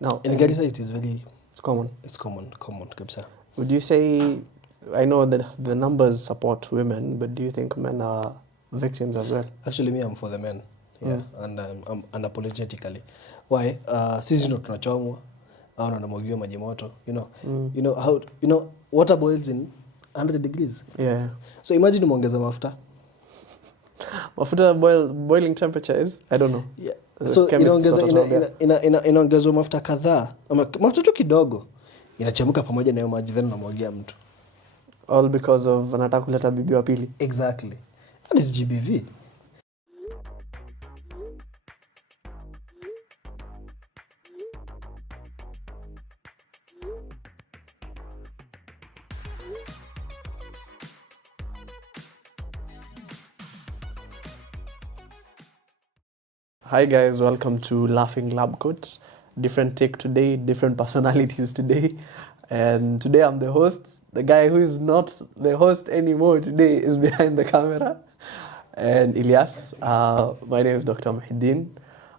Now, in Garissa, it is very... It's common. It's common, kabisa. Would you say, I know that the numbers support women, but do you think men are victims as well? Actually, me, I'm for the men. Yeah, and I'm unapologetically. Why? Sisi ndo tunachomwa, au tunamwagiwa maji moto, You know how water boils in 100 degrees. Yeah. So imagine muongeza mafuta. Mafuta boiling temperature is, I don't know. Yeah. So inaongezwa mafuta kadhaa, mafuta tu kidogo, inachemka pamoja na hiyo maji, then unamwagia mtu. All because of anataka kuleta bibi wa pili. Exactly. That is GBV. Hi guys, welcome to Laughing Lab Coats. Different take today, different personalities today. And today I'm the host. The guy who is not the host anymore today is behind the camera. And Ilyas, my name is Dr. Mahidin.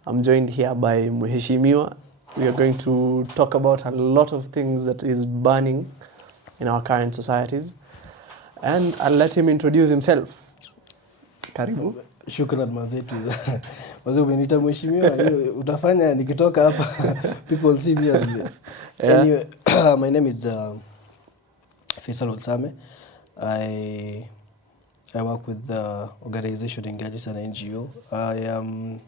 I'm joined here by Muheshimiwa. We are going to talk about a lot of things that is burning in our current societies. And I'll let him introduce himself. Karibu. Shukran mazetu. Maze umeniita mheshimiwa, utafanya nikitoka hapa people see me as the... Yeah. Anyway, my name is Feisal Warsame. I work with the organization Engage an NGO. I am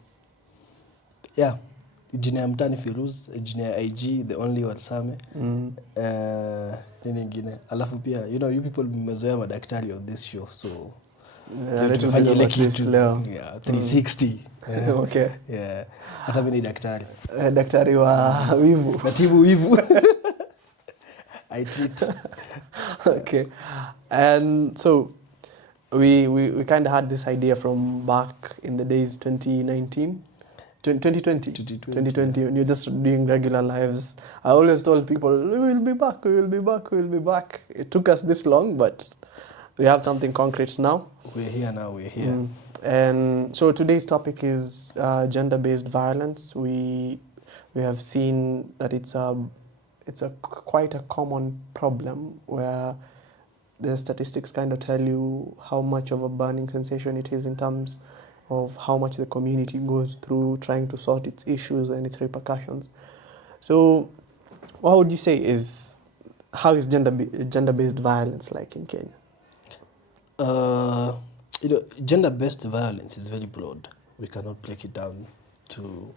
engineer mtani Firuz, engineer IG, the only Warsame. Nini ingine. Alafu pia, you people mmezoea madaktari on this show, so tufanye ile kitu leo. Yeah, 360. Okay. Yeah. Hata mimi ni daktari. Daktari wa wivu. Natibu wivu. I treat. Okay. And so we kind of had this idea from back in the days 2020 when you're just doing regular lives. I always told people we will be back. It took us this long, but we have something concrete now. We're here now. And so today's topic is gender-based violence. We have seen that it's quite a common problem where the statistics kind of tell you how much of a burning sensation it is in terms of how much the community goes through trying to sort its issues and its repercussions. So what would you say how is gender-based violence like in Kenya? Gender-based violence is very broad. We cannot break it down to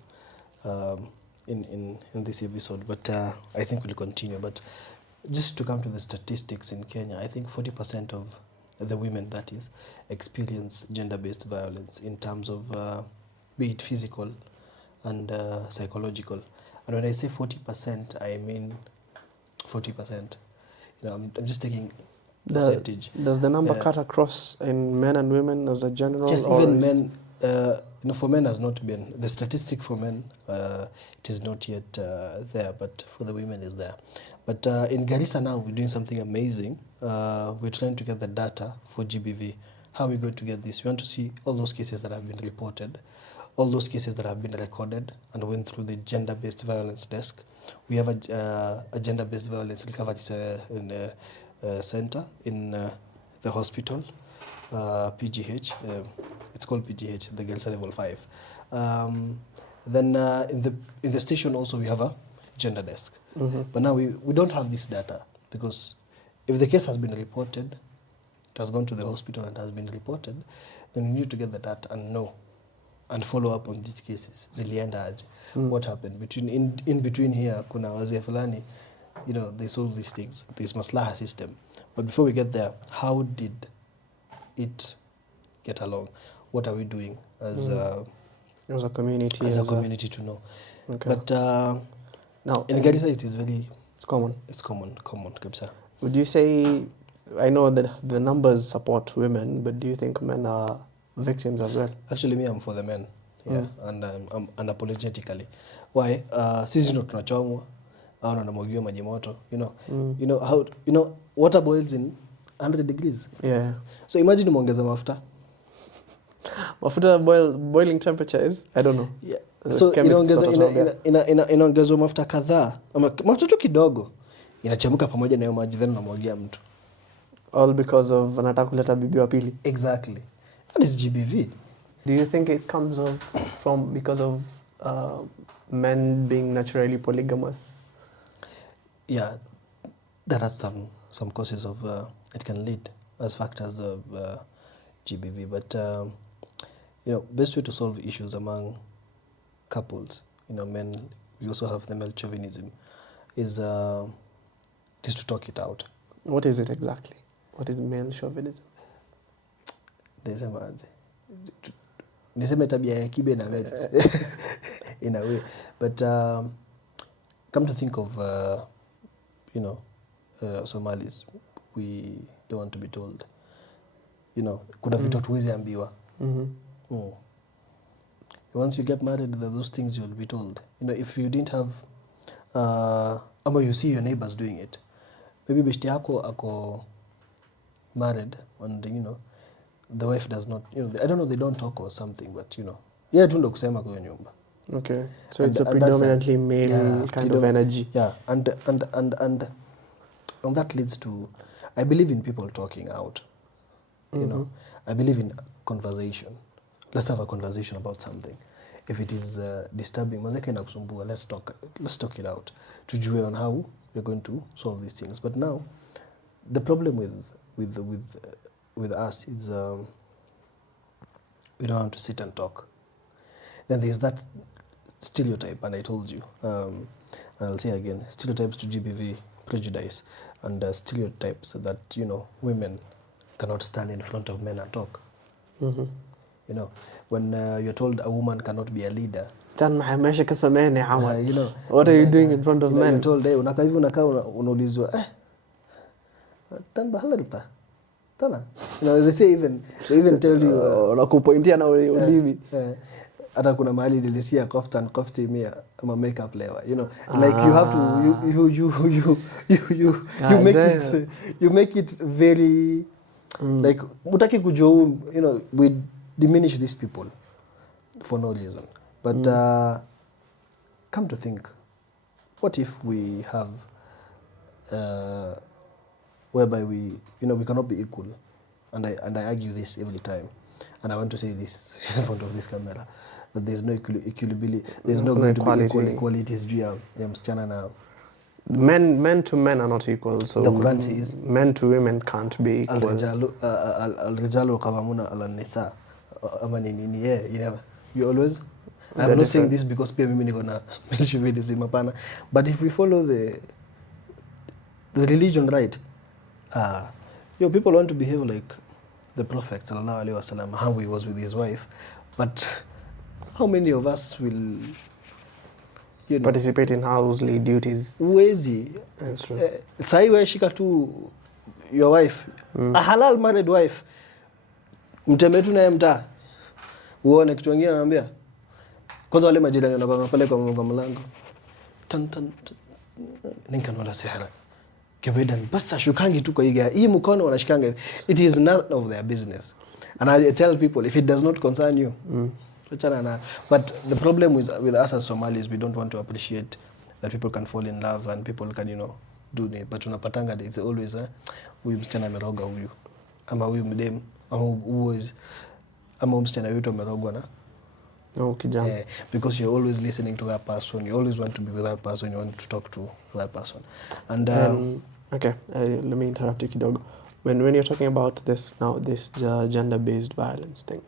in this episode, but I think we'll continue. But just to come to the statistics in Kenya, I think 40% of the women, that is, experience gender-based violence in terms of be it physical and psychological. And when I say 40%, I mean 40%. I'm just taking percentage. Does the number cut across in men and women as a general? Yes, even men. For men has not been. The statistic for men, it is not yet there, but for the women is there. But in Garissa now, we're doing something amazing. We're trying to get the data for GBV. How are we going to get this? We want to see all those cases that have been reported, all those cases that have been recorded and went through the gender-based violence desk. We have a gender-based violence recovery center in the hospital, PGH. It's called PGH, the Girls Level 5. Then in the station also we have a gender desk. But now we don't have this data, because if the case has been reported, it has gone to the hospital and has been reported, then we need to get the data and know and follow up on these cases. Zilienda aje. What happened in between here? Kuna wazee fulani, they solve these things. There's Masl System. But before we get there, how did it get along? What are we doing as a community? As a community to know. Okay. But now in Garissa, it is very... It's common. It's common, kabisa. Would you say, I know that the numbers support women, but do you think men are victims as well? Actually, me, I'm for the men. Yeah, and I'm unapologetically. Why? Sisi ndo tunachomwa, au tunamwagiwa maji moto, You know how water boils in 100 degrees. Yeah. So imagine muongeza mafuta. Mafuta boiling temperature is, I don't know. Yeah. The So chemists inaongezwa mafuta kadhaa ama mafuta tu kidogo inachemka pamoja na hiyo maji then unamwagia mtu. All because of anataka kuleta bibi wa pili. Exactly. That is GBV. Do you think it comes because of men being naturally polygamous? Yeah, that has some causes of it can lead as factors of GBV. But best way to solve issues among couples, men. We also have the Malechauvinism, is to talk it out. What is it exactly? What is Malechauvinism? Niseme tabia ya kibe na merit in a way, but come to think of Somalis, we don't want to be told, kuna vitu hatuwezi ambiwa. Once you get married, there are those things you'll be told. If you didn't have ama you see your neighbors doing it, maybe beshte yako ako married and the wife does not, I don't know, they don't talk or something, but yeye tu ndo kusema kwa nyumba. Okay, so it's a predominantly male kind of energy. Yeah, and that leads to, I believe in people talking out. I believe in conversation. Let's have a conversation about something. If it is disturbing, mazeka inakusumbua, let's talk it out. Tujue on how we're going to solve these things. But now, the problem with us is we don't want to sit and talk. Then there's that stereotype, and I told you, and I'll say again, stereotypes to GBV, prejudice, and stereotypes that women cannot stand in front of men and talk. When you're told a woman cannot be a leader, what are you doing in front of men? You're told, unakaa hivi unaulizwa tan bahalarta tana. They even tell you unakupointia na ulimi. Hata kuna mahali nilisikia kofta mia ama makeup lewa. Like you have to you make it very like mutaki kujua, we diminish these people for no reason. But come to think, what if we have whereby we cannot be equal, and I argue this every time, and I want to say this in front of this camera, that there's no equality, there's no going to be equalities juu ya msichana na men to men are not equal, so the Quran says men to women can't be equal. Al-rijalu qawwamuna 'ala an-nisa, ama nini, you always, I'm not saying this because pia mimi niko na Malechauvinism, hapana, but if we follow the religion right, people want to behave like the Prophet sallallahu alaihi wasallam, how he was with his wife, but how many of us will participate in housely duties? Uwezi. That's true. Sahi wewe shika tu your wife, a halal married wife, mtembee tu naye mtaa, uone kitu kingine anambia. Kwanza wale majirani wanakuwa pale kwa mlango, tan ninka wala sihara kebedan basa shukangi tu kwa hii mkono wanashikanga. It is none of their business, and I tell people, if it does not concern you, but the problem with us as Somalis, we don't want to appreciate that people can fall in love and people can do it, but unapatanga it's always huyu msichana ameroga huyu, ama huyu mdem, ama boys, ama msichana yote amerogwa na kijana. Because you're always listening to that person, you always want to be with that person, you want to talk to that person. And okay, let me interrupt you kidogo. When you're talking about this gender-based violence thing,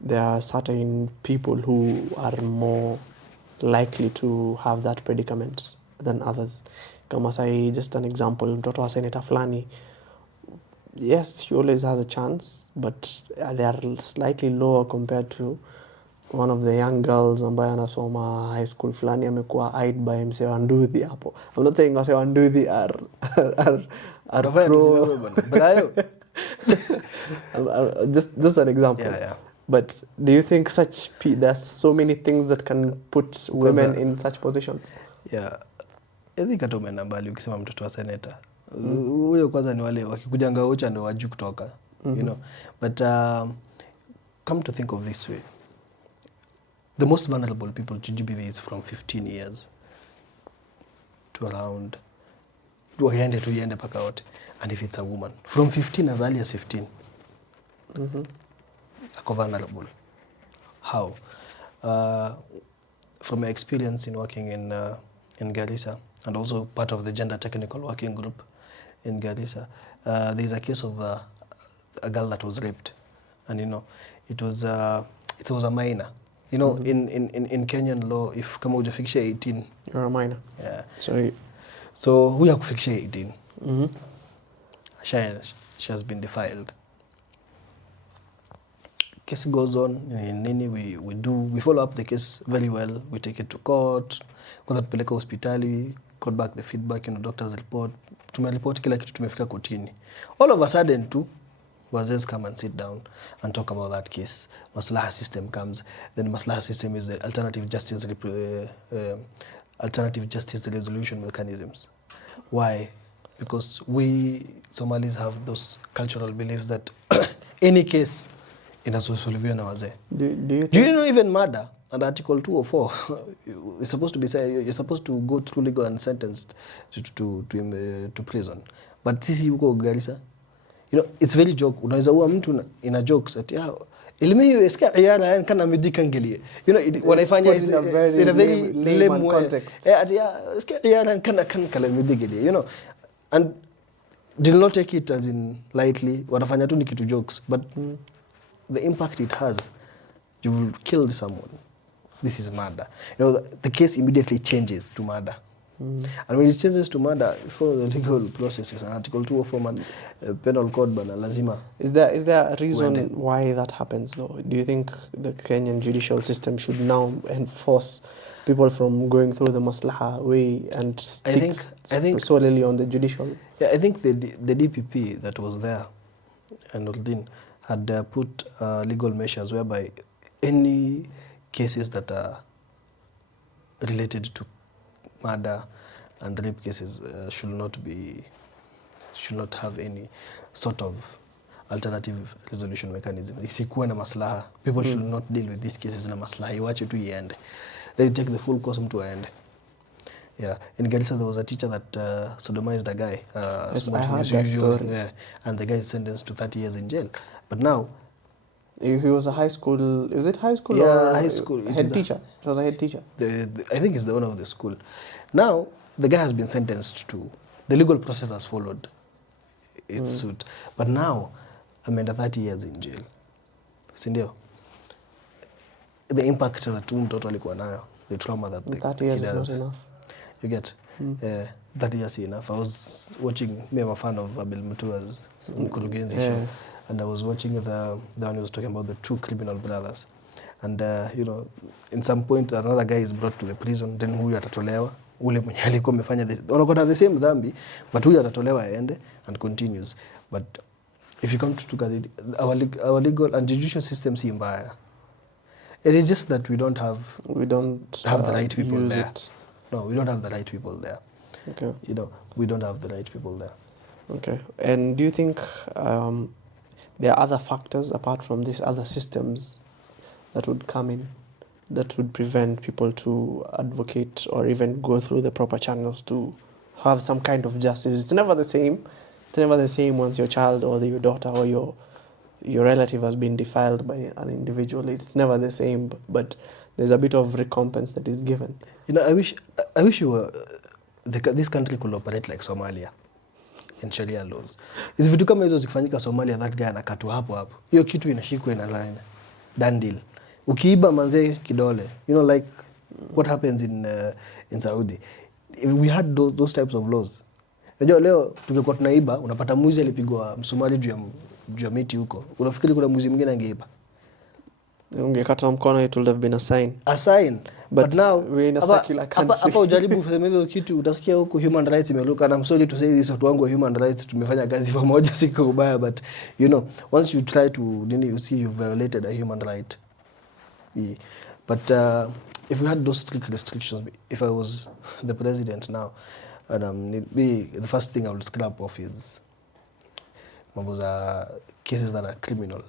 there are certain people who are more likely to have that predicament than others. Kama say, just an example, mtoto wa senator fulani, yes, he always has a chance, but they are slightly lower compared to one of the young girls ambaye anasoma high school fulani amekuwa eyed by mse wa nduthi hapo. I'm not saying wase wa nduthi are pro, but just an example. Yeah. But do you think there's so many things that can put women in such positions? Yeah. I think hata umeenda mbali ukisema mtoto wa senator. Huyo kwanza ni wale wakikujanga ucha ndio waju kutoka. But come to think of this way, the most vulnerable people to GBV is from 15 years to around, tuende paka wote, and if it's a woman, from 15, as early as 15, ako vulnerable. How? From my experience in working in Garissa, and also part of the gender technical working group in Garissa, there's a case of a girl that was raped, and it was a minor. In Kenyan law, if kama hujafikisha 18, you're a minor. Yeah. So huyu hakufikisha 18. She has been defiled. Case goes on, we follow up the case very well. We take it to court, kwanza tupeleka hospitali, got back the feedback, doctor's report. Tumereport kila kitu, tumefika kotini. All of a sudden was just come and sit down and talk about that case. Masl System comes. Then Masl System is the alternative justice resolution mechanisms. Why? Because we Somalis have those cultural beliefs that any case inasuluhiwa na wazee. Do you know even murder under Article 204 is supposed to be you're supposed to go through legal and sentenced to prison. But sisi huko Garissa, it's very joke. Unaweza uwa mtu in a jokes at ilimi eska iyana kana midikangelie. Wanaifanya in a very lame context. Eska iyana kana kala midikangelie. And did not take it as in lightly. Wanafanya tu ni kitu jokes, but the impact it has, you've killed someone. This is murder. The case immediately changes to murder. And when it changes to murder, before the legal processes, an Article 204 penal code bana lazima. Is there a reason why that happens though? Do you think the Kenyan judicial system should now enforce people from going through the maslaha way and stick solely on the judicial? Yeah, I think the DPP that was there, and Nordin, had put legal measures whereby any cases that are related to murder and rape cases should not have any sort of alternative resolution mechanism. Isikuwe na maslaha. People should not deal with these cases na maslaha. Iwache tu iende. Let it take the full course mtu aende. Yeah, in Garissa there was a teacher that sodomized a guy. Yes, I heard that story. Yeah, and the guy is sentenced to 30 years in jail. But now, he was a high school. Is it high school? Yeah, or high school. Head teacher. He was a head teacher. I think it's the owner of the school. Now the guy has been sentenced to. The legal process has followed its suit, but now I'm under 30 years in jail. Sindio? The impact that mtoto alikuwa nayo, the trauma that the 30 years is not enough. You get 30 years enough. I was watching. Me, I'm a fan of Abel Mutua's Mkurugenzi show. And I was watching the one who was talking about the two criminal brothers. And, in some point, another guy is brought to the prison, then huyu atatolewa. Ule mwenye alikuwa amefanya wanakona the same dhambi, but huyu atatolewa aende and continues. But if you come to our legal and judicial system si mbaya. It is just that we don't have the right people there. No, we don't have the right people there. Okay. We don't have the right people there. Okay. And do you think there are other factors apart from these other systems that would come in that would prevent people to advocate or even go through the proper channels to have some kind of justice? It's never the same. It's never the same once your child or your daughter or your relative has been defiled by an individual. It's never the same, but there's a bit of recompense that is given. I wish this country could operate like Somalia. In Sharia laws. Hizi vitu kama hizo zikifanyika Somalia, that guy anakatwa hapo. Hiyo kitu inashikwa line. Done deal. Ukiiba manze kidole. Like what happens in Saudi. If we had those types of laws. Unajua leo tungekuwa tunaiba, unapata mwizi alipigwa msumari juu ya miti huko. Unafikiri kuna mwizi mwingine angeiba? Ungekata mkono, it would have been a sign. A sign. But now we're in a secular country. Hapa ujaribu kusema hivyo kitu, utasikia huko human rights imeluka. And I'm sorry to say this, watu wangu wa human rights tumefanya kazi pamoja, siko ubaya, but once you try to you see you've violated a human right. But if we had those strict restrictions, if I was the president now, and the first thing I would scrap off is cases that are criminal.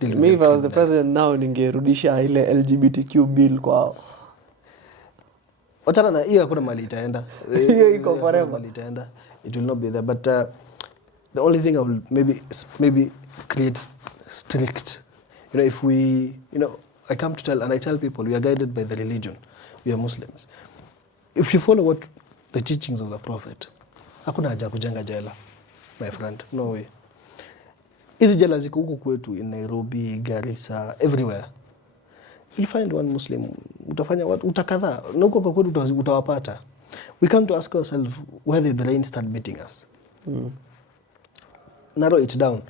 Me if I was the president now ningerudisha ile LGBTQ bill kwao. Wachana na hiyo, hakuna mali itaenda. Hiyo iko forever. Mali itaenda. It will not be there. But the only thing I will maybe create strict. If we, I come to tell, and I tell people, we are guided by the religion. We are Muslims. If you follow what the teachings of the Prophet, hakuna haja kujenga jela, my friend. No way. Hizi jela ziko huku kwetu in Nairobi, Garissa, everywhere. You'll find one Muslim, utafanya watu utakadhaa, na huko kwa kwetu utawapata. We come to ask ourselves, where did the rain start beating us? Narrow it down.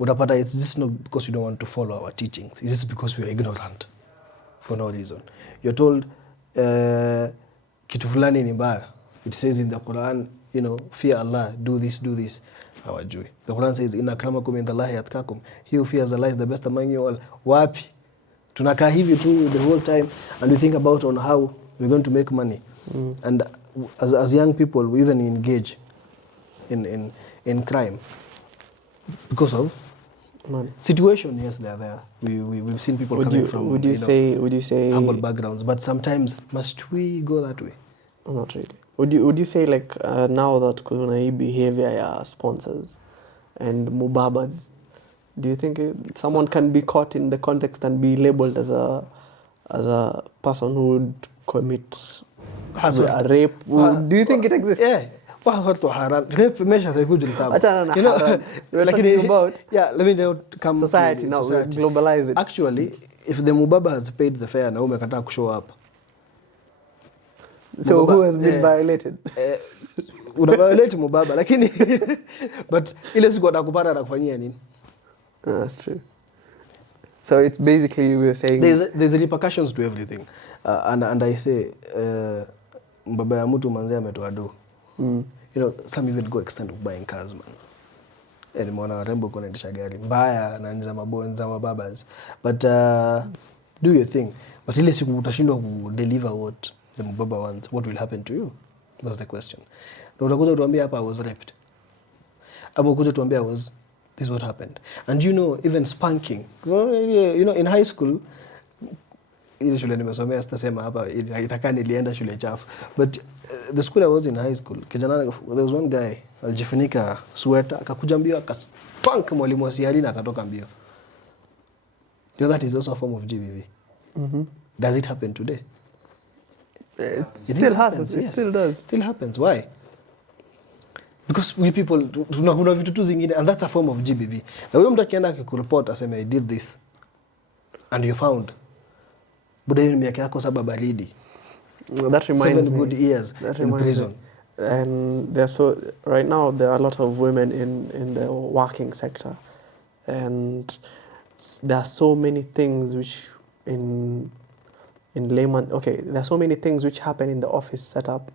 Utapata, it's just not because we don't want to follow our teachings. It's just because we are ignorant for no reason. You're told, kitu fulani ni mbaya. It says in the Quran, fear Allah, do this. Hawajui. The Quran says, inna akramakum indallahi atqakum. He who fears Allah is the best among you all. Wapi? Tunakaa hivi tu the whole time, and we think about on how we're going to make money. And as young people, we even engage in crime because of money. Situation. Yes, they are there. We've seen people coming from would you say humble backgrounds, but sometimes must we go that way? Not really. Would you say like now that kuna hii behavior ya sponsors and mubabas, do you think someone can be caught in the context and be labeled as a person who would commit a rape? Do you think it exists? Yeah. Rape measures are good. Let me come society to now. Society. Globalize it. Actually, if the mubaba has paid the fare na umekataa kushow up, so mubaba, who has been violated? Una violate mubaba, lakini but ile siku atakupata atakufanyia nini? That's true. So it's basically we're saying there's repercussions to everything, and I say mbaba ya mtu manze ametoa do. Some even go extent of buying cars, man. Nimeona warembo kunaendesha gari mbaya na ni za mababas, but do your thing. But ile siku utashindwa ku deliver what the mbaba wants, what will happen to you? That's the question. Na utakuja tuambia hapa I was raped, hapo kuja tuambia this is what happened. And even spanking, in high school, ile shule nimesomea sitasema hapa itakaa nilienda shule chafu, but the school I was in high school, kijana, there was one guy alijifunika sweater akakuja mbio akaspank mwalimu wa CRE na akatoka mbio. That is also a form of GBV. Does it happen today? It still happens. It still does. Still happens. Why? Because we people tunakuna vitu tu zingine, and that's a form of GBV. Na huyo mtu akienda akikureport aseme I did this and you found buda hiyo miaka yako saba baridi. That reminds 7 good years in prison. And right now there are a lot of women in the working sector, and there are so many things which in layman, there are so many things which happen in the office setup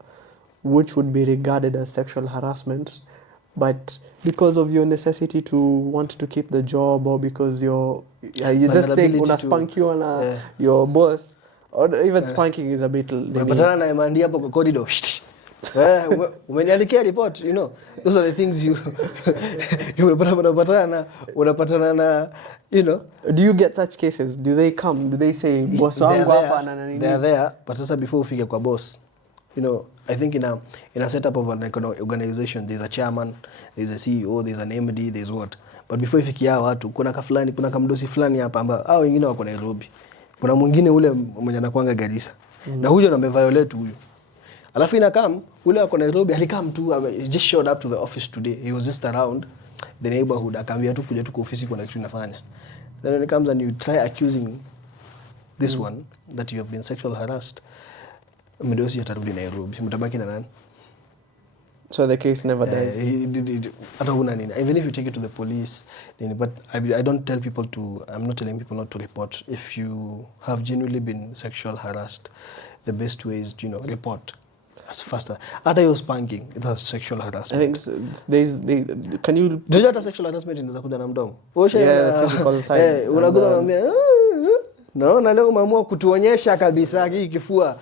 which would be regarded as sexual harassment, but because of your necessity to want to keep the job, or because you just saying una spank you on your boss, or even spanking is a bit. Unapatana na MD hapo kwa corridor. Umeniandikia report, those are the things you unapatana na, Do you get such cases? Do they come? Do they say boss wangu hapa na nini? They are there, but sasa before ufike kwa boss, I think in a setup of an organization, there's a chairman, there's a CEO, there's an MD, there's what. But before ifikia watu, kuna kamdosi fulani hapa ambao wengine wako Nairobi. Kuna mwingine ule mwenye anakuanga Garissa. Na huyo na ameviolate huyo. Alafu inakam ule wako Nairobi alikam tu, he just showed up to the office today. He was just around the neighborhood, akaambia tu kuja tu kwa ofisi kuna kitu nafanya. Then when it comes and you try accusing this one that you have been sexual harassed, mdosi atarudi Nairobi, mtabaki na nani? So the case never dies. Even if you take it to the police, but I don't tell people I'm not telling people not to report. If you have genuinely been sexual harassed, the best way is report as faster. After your spanking, it was sexual harassment. I think can you do you sexual harassment inaweza kuja na mdomo? Yeah, physical side. Unakuja unamwambia na leo umeamua kutuonyesha kabisa hiki kifua.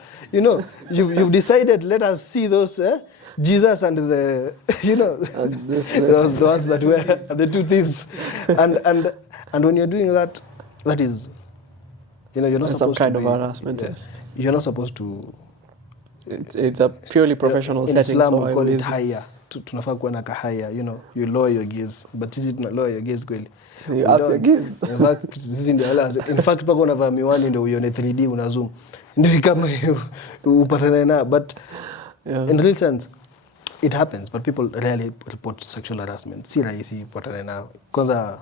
You've decided, let us see those Jesus and the those the ones that were the two thieves, and And when you're doing that, that is, you're not Some supposed kind to of be, harassment. yeah, Yes. you're not supposed to. It's a purely professional In setting. Islam, So we call it I haya. Tunafaa kuwa na kahaya, you lower your gaze. But sisi tuna lower your gaze kweli. you We up your don't. gaze. In fact, sisi ndio wala. In fact, pako unavaa miwani ndio uione 3D una zoom. Ndio kama hiyo upatane na. But in real sense, it happens, but people rarely report sexual harassment. Si rahisi upatane na. Kwanza,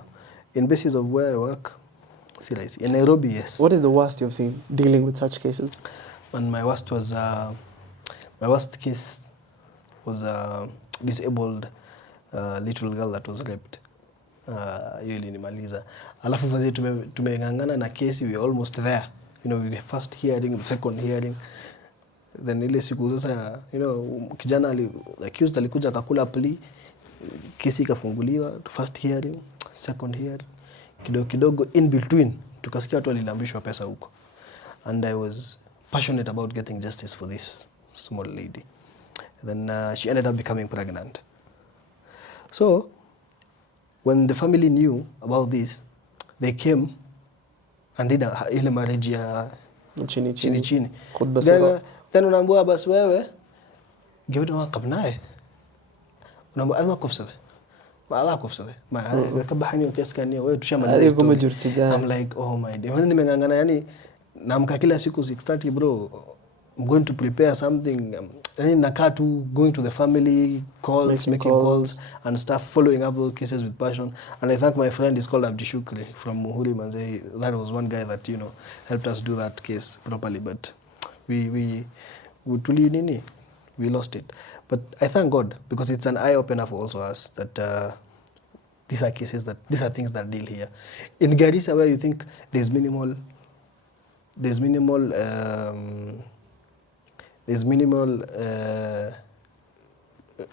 in basis of where I work, si rahisi. In Nairobi, yes. What is the worst you've seen dealing with such cases? And my worst case was a disabled little girl that was raped. Hiyo ilinimaliza. Alafu vazi tumengangana na kesi, we almost there. We first hearing, the second hearing. Then ile siku sasa, kijana accused alikuja akakula plea, kesi ikafunguliwa, first hearing, second hearing. Kidogo in between tukasikia watu walilambishwa pesa huko. And I was passionate about getting justice for this small lady. Then she ended up becoming pregnant. So when the family knew about this, they came and did ile marriage ya chini. Then unaambiwa basi wewe geuda wakabnaye. Unaambiwa alma kufsabe. Ala kufsabe. Kabahani ukiaskania wewe tushamaliza. I'm like, oh my God. When nimengangana yani naamka kila siku 6:30 bro. I'm going to prepare something. Nakaa tu going to the family, making calls and stuff, following up those cases with passion. And I thank my friend, he's called Abdi Shukri from Muhuri Manze. That was one guy that, helped us do that case properly. But we lost it. But I thank God because it's an eye-opener for also us that these are things that deal here. In Garissa, where you think there's minimal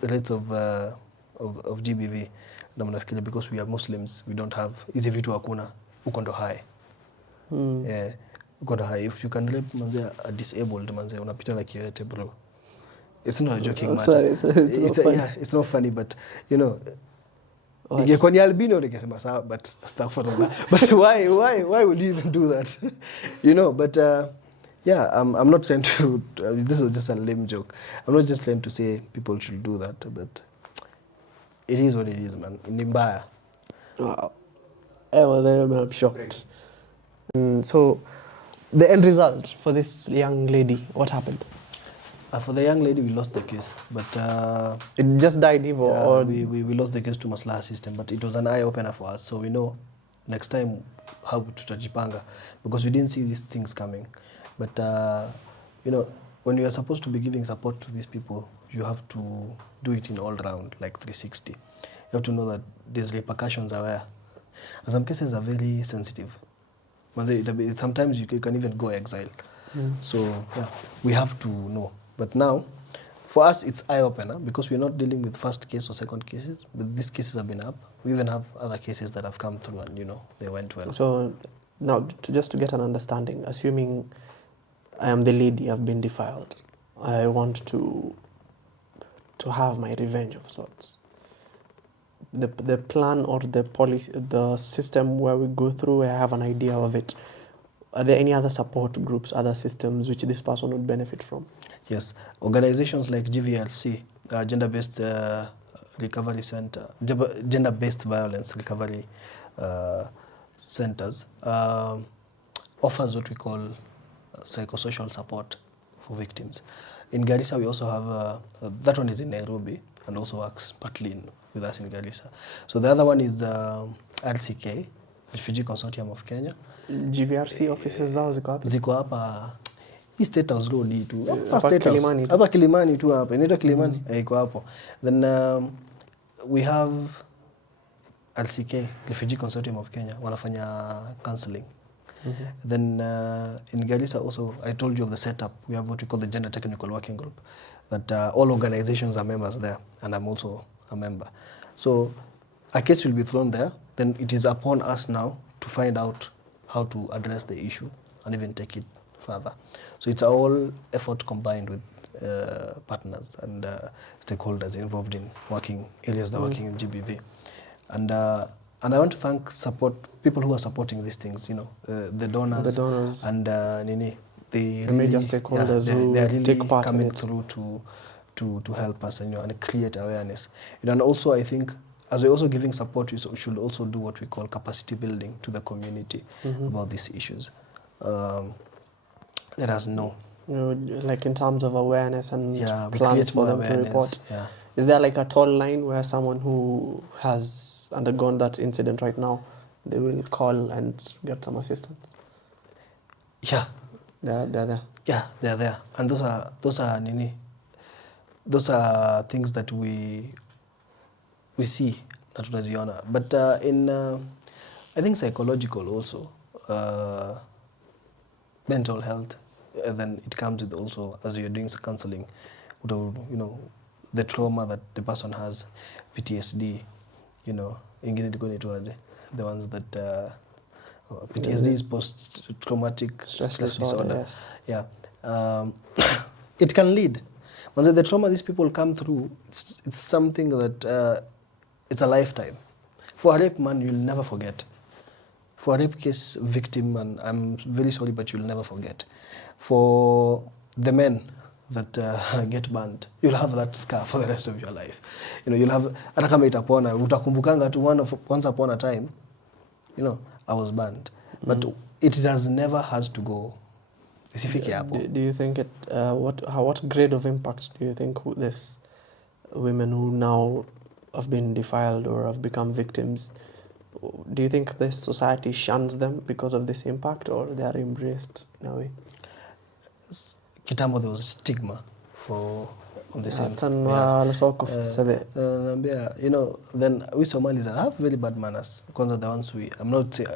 rates of GBV, na mnafikiria because we are Muslims, we don't have hizi vitu hakuna, uko ndo high. Yeah, uko ndo high. If you can rape manze a disabled manze unapita na kiwete bro. It's not a joking matter. It's not funny, but ingekuwa ni albino ningesema sawa, but astaghfirullah. But why would you even do that? But yeah, I'm not trying to. This was just a lame joke. I'm not just trying to say people should do that, but it is what it is, man. Ni mbaya. Wow. I'm shocked. So, the end result for this young lady, what happened? For the young lady, we lost the case, but it just died, or we lost the case to Masl System. But it was an eye opener for us, so we know next time how tutajipanga, because we didn't see these things coming. But when you are supposed to be giving support to these people, you have to do it in all round, like 360. You have to know that these repercussions are there. And some cases are very sensitive. Sometimes you can even go exile. So yeah, we have to know. But now, for us, it's eye-opener because we're not dealing with first case or second cases, but these cases have been up. We even have other cases that have come through and, they went well. So now, just to get an understanding, assuming I am the lady, I've been defiled, I want to have my revenge of sorts. The plan or the policy, the system where we go through, I have an idea of it. Are there any other support groups, other systems which this person would benefit from? Yes, organizations like GVRC, Gender-Based Recovery Center, Gender-Based Violence Recovery Centers, offers what we call psychosocial support for victims. In Garissa, we also have, that one is in Nairobi and also works partly with us in Garissa. So the other one is RCK, Refugee Consortium of Kenya. GVRC offices zao ziko hapa? Ziko hapa State House Road hii tu. Hapa Kilimani tu hapa. Inaitwa Kilimani, iko hapo. Then we have RCK, Refugee Consortium of Kenya, wanafanya counseling. Then in Garissa also, I told you of the setup. We have what we call the Gender Technical Working Group, that all organizations are members there, and I'm also a member. So a case will be thrown there. Then it is upon us now to find out how to address the issue and even take it further. So it's all effort combined with partners and stakeholders involved in working areas that are working in GBV. And And I want to thank people who are supporting these things, the donors and the major stakeholders who they are really take part in coming it. through to help us and create awareness. And also I think as we're also giving support, we should also do what we call capacity building to the community about these issues. Let us know. Like in terms of awareness and we plans create for more them to awareness. report. Yeah. Is there like a toll line where someone who has undergone that incident right now, they will call and get some assistance? Yeah. They're there. Yeah, they're there. And those are things that we see na tunaziona. But in I think psychological also, mental health, then it comes with also, as you're doing counseling, the trauma that the person has, PTSD, ingine ilikuwa inaitwaje? The ones that PTSD is post-traumatic stress disorder. Yes. Yeah. It can lead. When the trauma these people come through, it's something that it's a lifetime. For a rape man, you'll never forget. For a rape case victim, and I'm very sorry, but you'll never forget. For the men that get burned, you'll have that scar for the rest of your life. You'll have, hata kama itapona, utakumbukanga tu once upon a time, I was burned. But it never has to go. Do you think what grade of impact do you think this women who now have been defiled or have become victims, do you think this society shuns them because of this impact, or they are embraced in a way? Kitambo there was a stigma on the same. Then we Somalis have very bad manners. Because of the ones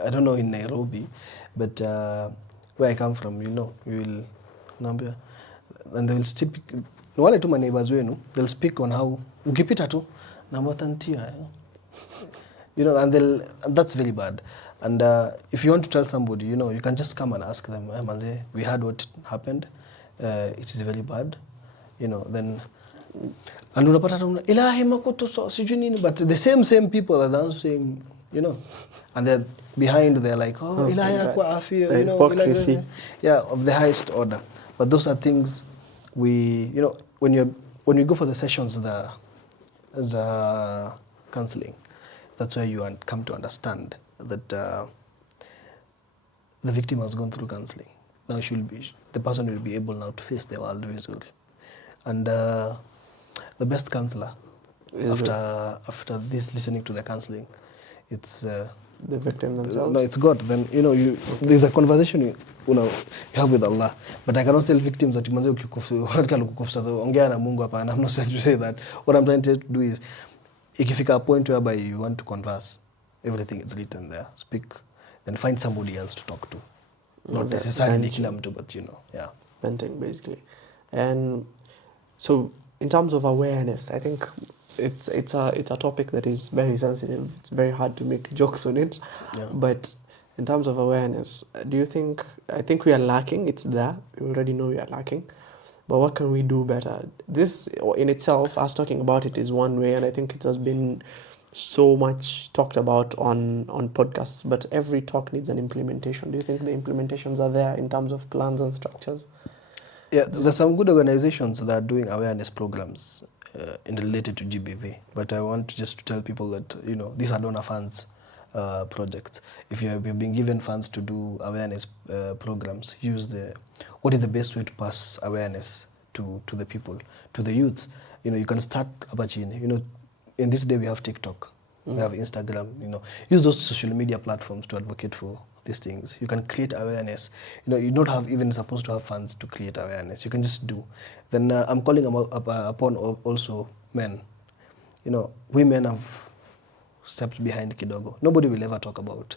I don't know in Nairobi, but where I come from, you will, and they will speak. Wale tu neighbors wenu, they'll speak on how ukipita tu namwatantia, and that's very bad. And if you want to tell somebody, you can just come and ask them, manze, we heard what happened. It is very bad, then, and unapata ilahi makutu so sijui nini, but the same people are the ones saying, and they're behind, they're like, ilahi akwa afia, hypocrisy. Of the highest order. But those are things when you go for the sessions, the counseling, that's where you come to understand that the victim has gone through counseling. Now the person will be able now to face the world visually. And the best counselor after this listening to the counseling, it's the victim themselves. No, it's God. Then there's a conversation you have with Allah. But I cannot tell victims that manze ukikufsa ongea na Mungu hapa. I'm not trying to say that. What I'm trying to do is, ikifika a point whereby you want to converse, everything is written there. Speak, then find somebody else to talk to. Not necessarily kila mtu, but venting basically. And so in terms of awareness, I think it's a topic that is very sensitive. It's very hard to make jokes on it. Yeah. But in terms of awareness, I think we are lacking. It's there. We already know we are lacking. But what can we do better? This in itself, us talking about it is one way, and I think it has been so much talked about on podcasts, but every talk needs an implementation. Do you think the implementations are there in terms of plans and structures? Yeah, there's some good organizations that are doing awareness programs related to GBV, but I want to tell people that these are donor funds projects. If you have been given funds to do awareness programs, what is the best way to pass awareness to the people, to the youths. You can start abachini. In this day we have TikTok, we have Instagram, use those social media platforms to advocate for these things. You can create awareness. You don't have even supposed to have funds to create awareness. You can just do. Then I'm calling upon also men. Women have stepped behind kidogo. Nobody will ever talk about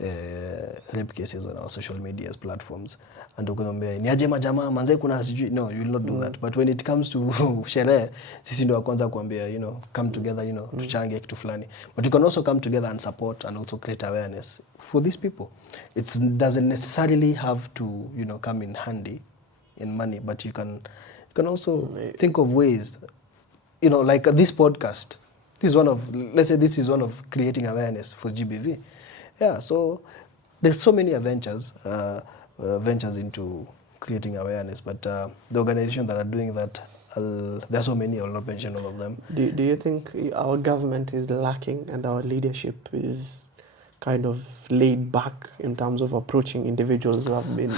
rape cases on our social media platforms. And ukiambia ni aje majamaa manze kuna sijui, no, you will not do that. But when it comes to sherehe, sisi ndio kwanza kuambia come together, tuchange kitu fulani. But you can also come together and support and also create awareness for these people. It doesn't necessarily have to come in handy in money, but you can also think of ways, like this podcast let's say this is one of creating awareness for GBV. Yeah, so there's so many ventures into creating awareness, but the organizations that are doing that, there are so many. I'll not mention all of them. Do you think our government is lacking and our leadership is kind of laid back in terms of approaching individuals who have been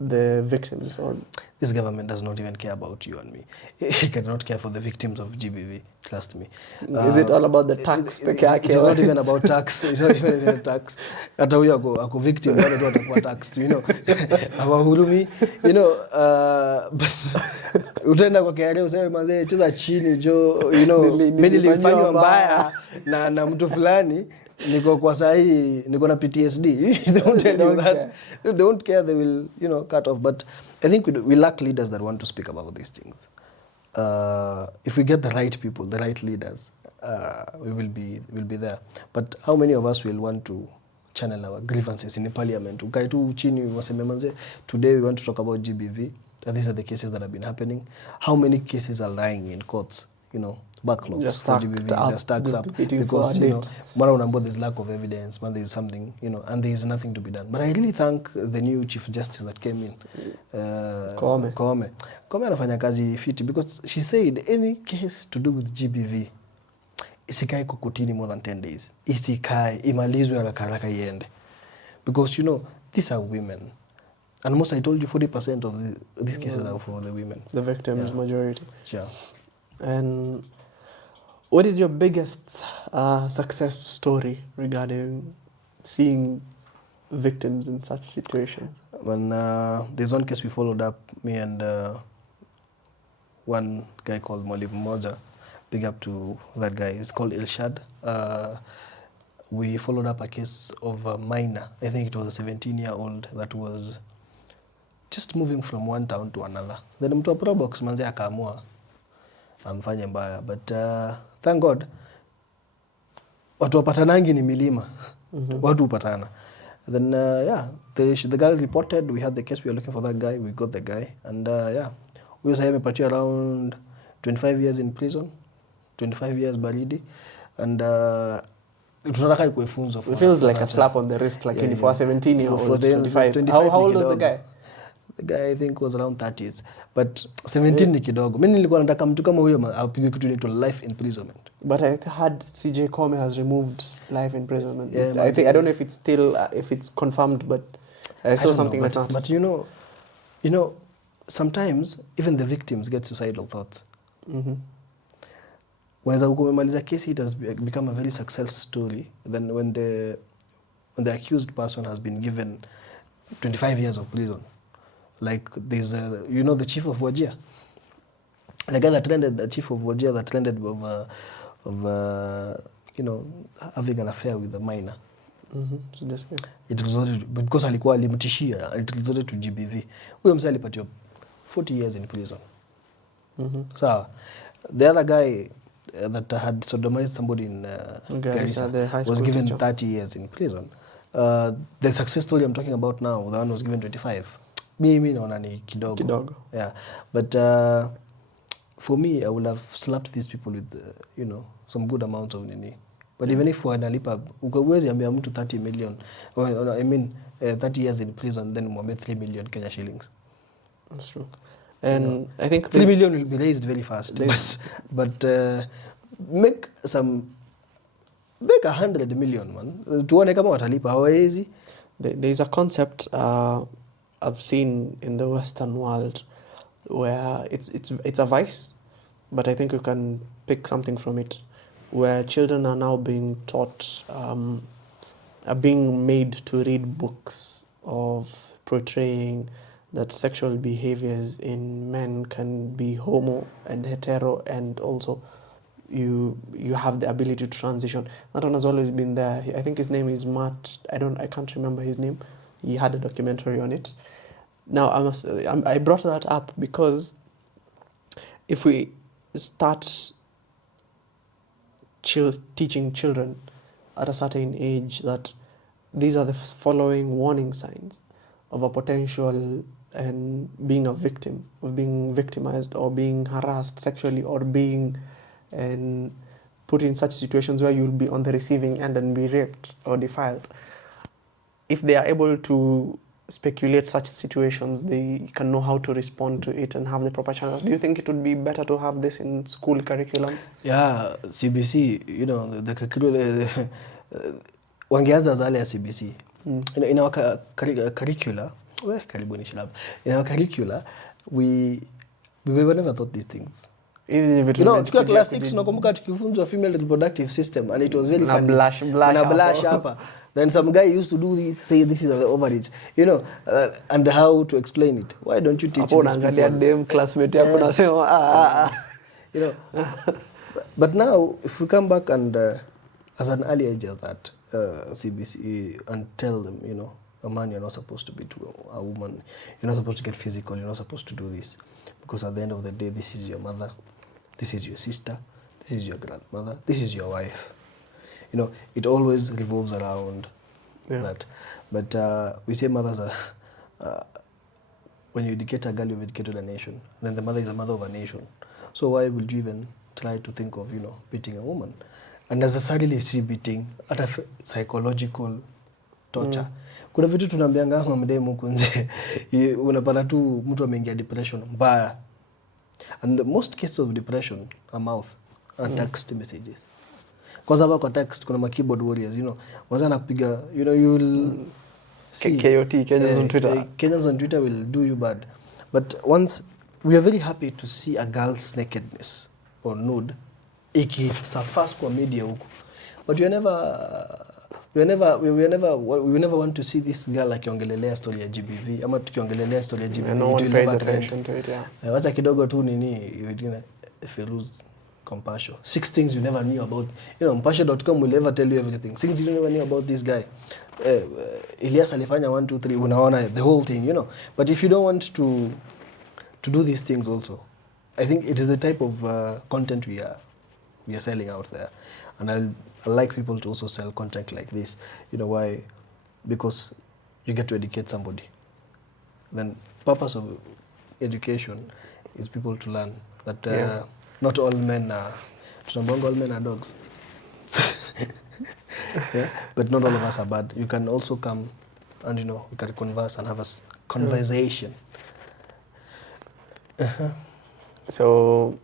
the victims? Or this government does not even care about you and me. It cannot care for the victims of GBV. Trust me. Is it all about the tax? It is not even about tax. It's not even about tax. Hata huyo ako victim, wale tu watakuwa taxed, you know. Hawahurumi, you know. But utaenda kwa KRA useme mazee cheza chini jo, you know, mimi nilifanywa mbaya na mtu fulani. Niko kwa sahi, niko na PTSD. They won't tell you that. They don't care. They will, you know, cut off. But I think we lack leaders that want to speak about these things. If we get the right people, the right leaders, we will be there. But how many of us will want to channel our grievances in the parliament? Ukai tu chini waseme manze, today we want to talk about GBV. And these are the cases that have been happening. How many cases are lying in courts? You know, backlogs for GBV. They're stacked up because, you know, mara unaambiwa there's lack of evidence, man, there's something, you know, and there's nothing to be done. But I really thank the new Chief Justice that came in, Koome anafanya kazi fiti, because she said any case to do with GBV isikae kukutini more than 10 days. Isikae, imalizwe haraka iende. Because, you know, these are women. And most, I told you, 40% of these cases are for the women. The victims, majority. Yeah. And what is your biggest success story regarding seeing victims in such situations? When there's one case we followed up, me and one guy called Mwalimu Moja, big up to that guy, it's called Ilshad. We followed up a case of a minor, I think it was a 17-year-old that was just moving from one town to another. Then mtu wa Probox manze akaamua amfanye mbaya, but thank God watu wapatanangi ni milima. Watu upatana. Then the girl reported, we had the case, we were looking for that guy, we got the guy, and we also amepatia around 25 years in prison, 25 years baridi, and tunataka ikuwe funzo. It feels like a slap on the wrist, like for a 17-year-old, 25. How old was the guy? The guy I think was around 30s, but 17 ni kidogo. Mimi nilikuwa nataka mtu kama huyo apigwe kitu into life imprisonment. But I heard CJ Koome has removed life imprisonment. Yeah, I don't know if it's still if it's confirmed, but I saw something like that. But you know, sometimes even the victims get suicidal thoughts. When umemaliza kesi, it has become a very success story. Then when the accused person has been given 25 years of prison, like there's the chief of Wajir, the guy that landed, the chief of Wajir that landed of having an affair with a minor. So this guy. It resulted, because alikuwa alimtishia, it resulted to GBV. Huyo msee alipatiwa 40 years in prison. So the other guy that had sodomized somebody in Garissa was given 30 years in prison. The success story I'm talking about now, the one was given 25. Mimi naona ni kidogo. Yeah, but for me, I would have slapped these people with some good amount of nini. But even if wanalipa, ukawezi ambia mtu 30 million, 30 years in prison, then mwambie 3 million Kenya shillings. That's true. And I think 3 million will be raised very fast. But make 100 million, man. Tuone kama watalipa, hawezi. There's a concept I've seen in the Western world where it's a vice, but I think you can pick something from it, where children are now being taught, are being made to read books of portraying that sexual behaviors in men can be homo and hetero, and also you have the ability to transition. That one has always been there. I think his name is Matt. I can't remember his name. He had a documentary on it. Now I brought that up because if we start teaching children at a certain age that these are the following warning signs of a potential and being a victim, of being victimized or being harassed sexually or being and put in such situations where you'll be on the receiving end and be raped or defiled. If they are able to speculate such situations, they can know how to respond to it and have the proper channels. Do you think it would be better to have this in school curriculums? Yeah, CBC, the curriculum, wangeanza zale ya CBC. In our curricula, in our curricula, we never thought these things. Even if it tukiwa class 6 tunakumbuka tukifunzwa female reproductive system, and it was very funny. Blush hapa. Then some guy used to do this, say this is the ovaries, and how to explain it. Why don't you teach this people? Dem classmate yako nasema But now if we come back and as an early age as that CBC and tell them, a man, you're not supposed to be to a woman, you're not supposed to get physical, you're not supposed to do this, because at the end of the day, this is your mother, this is your sister, this is your grandmother, this is your wife. It always revolves around that. But we say mothers are, when you educate a girl, you've educated a nation. Then the mother is a mother of a nation. So why would you even try to think of, beating a woman? And necessarily see beating at a psychological torture. Kuna vitu tunaambianga mamdemu huko nje, unapata tu mtu ameingia depression mbaya. And the most cases of depression are mouth and text messages. Kwa sababu kwa text kuna keyboard warriors, wanza nakupiga, you'll see KOT, Kenyans on Twitter. Kenyans on Twitter will do you bad. But once we are very happy to see a girl's nakedness or nude surface kwa media huko. But we never want to see this girl akiongelelea story ya GBV ama tukiongelelea story ya GBV. No one pays attention to it, wacha kidogo tu if you lose compassion. 6 things you never knew about. Mpashe.com will ever tell you everything. Things you never knew about this guy. Elias alifanya 1 2 3 unaona the whole thing, But if you don't want to do these things also, I think it is the type of content we are selling out there. And I like people to also sell content like this. Why? Because you get to educate somebody. Then purpose of education is people to learn that not all men are dogs. But not all of us are bad. You can also come and we can converse and have a conversation. So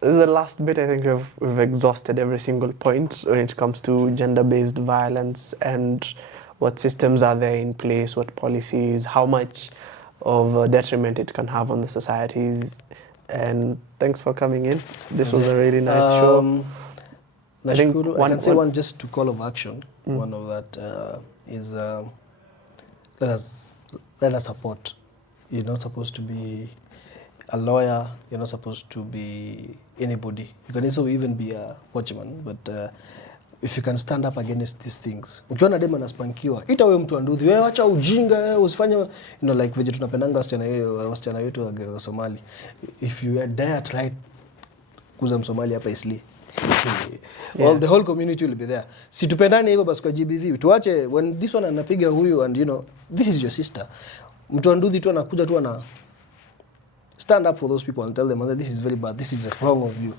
this is the last bit. I think we've exhausted every single point when it comes to gender-based violence and what systems are there in place, what policies, how much of a detriment it can have on the societies. And thanks for coming in. This was a really nice show. I can say one just to call of action. One of that is let us support. You're not supposed to be a lawyer. You're not supposed to be anybody. You can also even be a watchman. But if you can stand up against these things, ukiona dema naspankiwa, ita wewe mtu anduthi, wewe acha ujinga, usifanye like vile tunapendanga wasichana wetu wa Somali. If you dare try kuza Msomali hapa Isli, the whole community will be there. Si tupendane hivyo basi kwa GBV. Tuache when this one anapiga huyu and this is your sister. Mtu anduthi tu anakuja tu ana stand up for those people and tell them that this is very bad, this is wrong of you.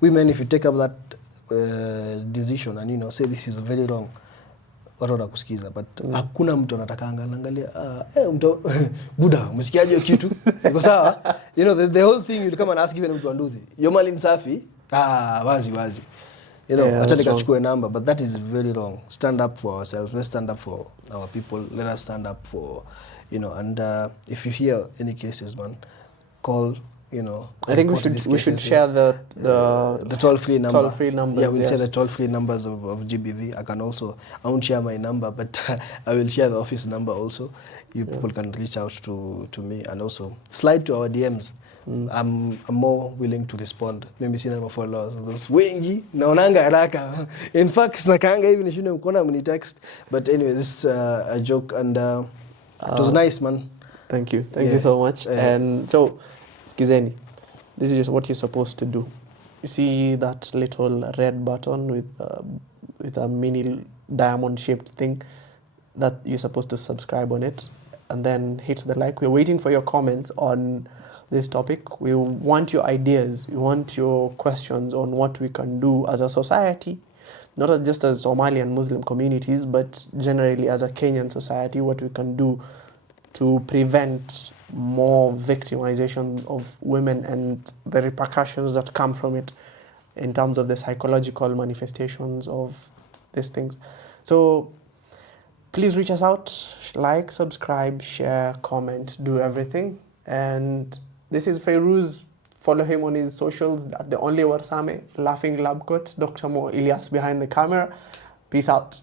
Women, if you take up that decision and say this is very wrong, watu watakusikiza. But hakuna mtu anataka angalia mtu buda umesikiaje kitu iko sawa. The whole thing will come and ask even mtu anduthi yo mali msafi wazi acha nikachukue number. But that is very wrong. Stand up for ourselves. Let's stand up for our people. Let us stand up for and if you hear any cases, man, call. I think we should share the toll-free number. Toll-free numbers. Yeah, we'll share the toll-free numbers of GBV. I won't share my number, but I will share the office number also. You people can reach out to me and also slide to our DMs. I'm more willing to respond. Maybe sina ma followers those wengi naonanga haraka. In fact nakaanga hivi nishinde mkona mni text. But anyway, this is a joke and it was nice, man. Thank you so much. And so skizeni, this is just what you're supposed to do. You see that little red button with a mini diamond shaped thing that you're supposed to subscribe on it and then hit the like. We're waiting for your comments on this topic. We want your ideas, we want your questions on what we can do as a society, not just as Somali and Muslim communities, but generally as a Kenyan society, what we can do to prevent more victimization of women and the repercussions that come from it in terms of the psychological manifestations of these things. So please reach us out, like, subscribe, share, comment, do everything. And this is Feiruz. Follow him on his socials at the only Warsame, Laughing Lab Coat, Dr. Mo Ilyas behind the camera. Peace out.